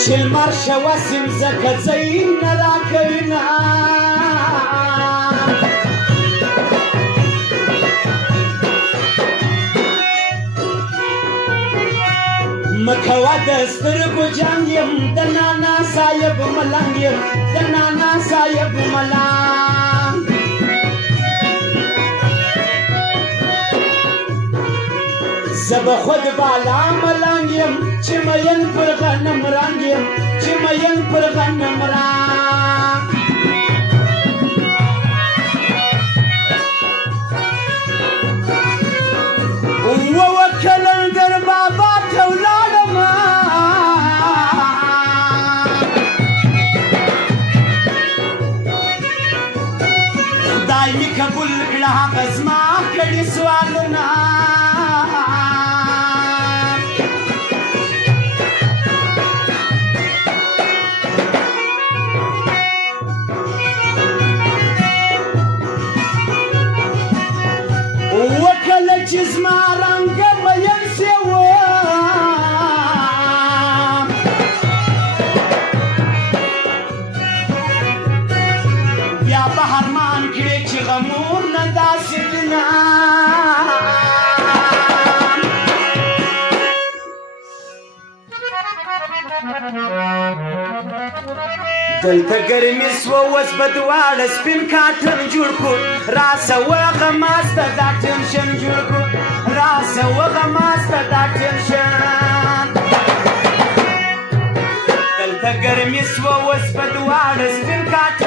چې لمر شوه سیم ځکه ځای نه راکوي نه مکوه د سترګو جنګ یم د نانا صاحب ملنګ یم د نانا صاحب ملنګ زه به خود بالا ملنګ یم چې مین پر غنم رنګ یم چې مین پر غنم رنګ اووه کلندر بابا ته ولاړم خدای مې قبول کړه هغه زما کړي سوالونه وکله چې زما رنګه مین سوه بیا به هرمان کړې چې غمونه داسې دینه دلته ګرمي سوه اوس به دواړه سپین کاټن جوړ کړو راسه وغماسته دا ټنشن جوړ کړو راسه وغماسته دا ټنشن دلته ګرمي سوه اوس به دواړه سپین کاټن